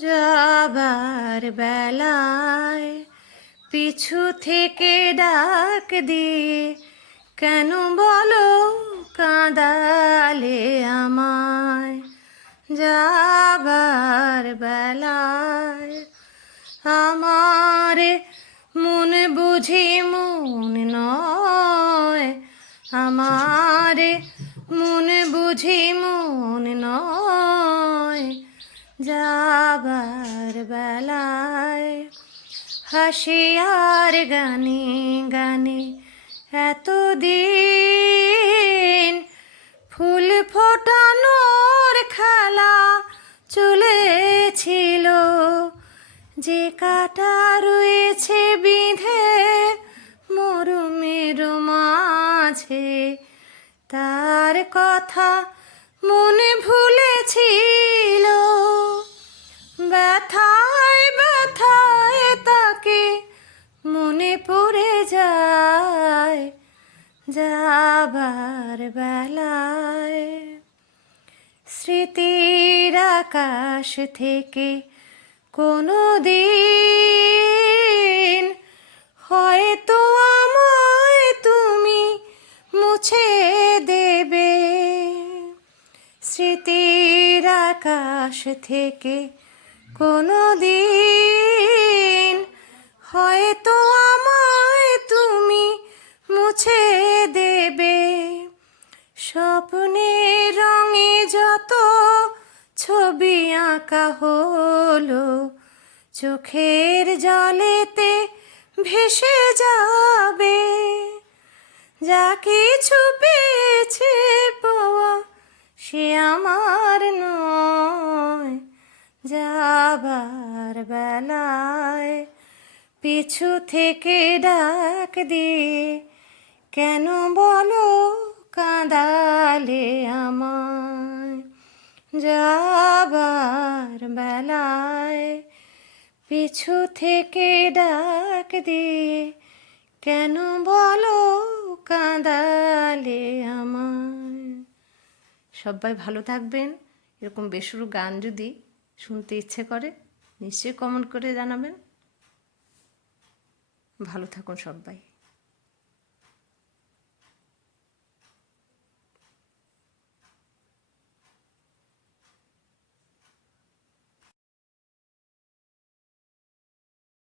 যাবার বেলায় পিছু থেকে ডাক দিয়ে কেন বলো কাঁদালে আমায়? যাবার বেলায় আমার মন বুঝি মন নয়। আমার মন বুঝি মন নয়। যাবার বেলায় হাসি আর গানে গানে এতদিন ফুল ফোটানোর খেলা চলেছিল। যে কাটা রয়েছে বিঁধে মরুমের মাঝে, তার কথা মনে ভুলেছিল যাবার বেলায়। স্মৃতির আকাশ থেকে কোনো দিন হয়তো আমায় তুমি মুছে দেবে। স্মৃতির আকাশ থেকে কোনো দিন হয়তো আমায় স্বপ্নের রঙে যত ছবি আঁকা হলো, চোখের জলেতে ভেসে যাবে। যা কিছু পেয়েছে পাওয়া সে আমার নয়। যাবার বেলায় পিছু থেকে ডাক দিয়ে কেন বলো কাঁদালে আমায় যাবার বেলায় পিছু থেকে ডাক দিয়ে কেন বলো কাঁদালে আমায়? সবাই ভালো থাকবেন। এরকম বেসুরু গান যদি শুনতে ইচ্ছে করে, নিশ্চয়ই কমেন্ট করে জানাবেন। ভালো থাকুন সবাই।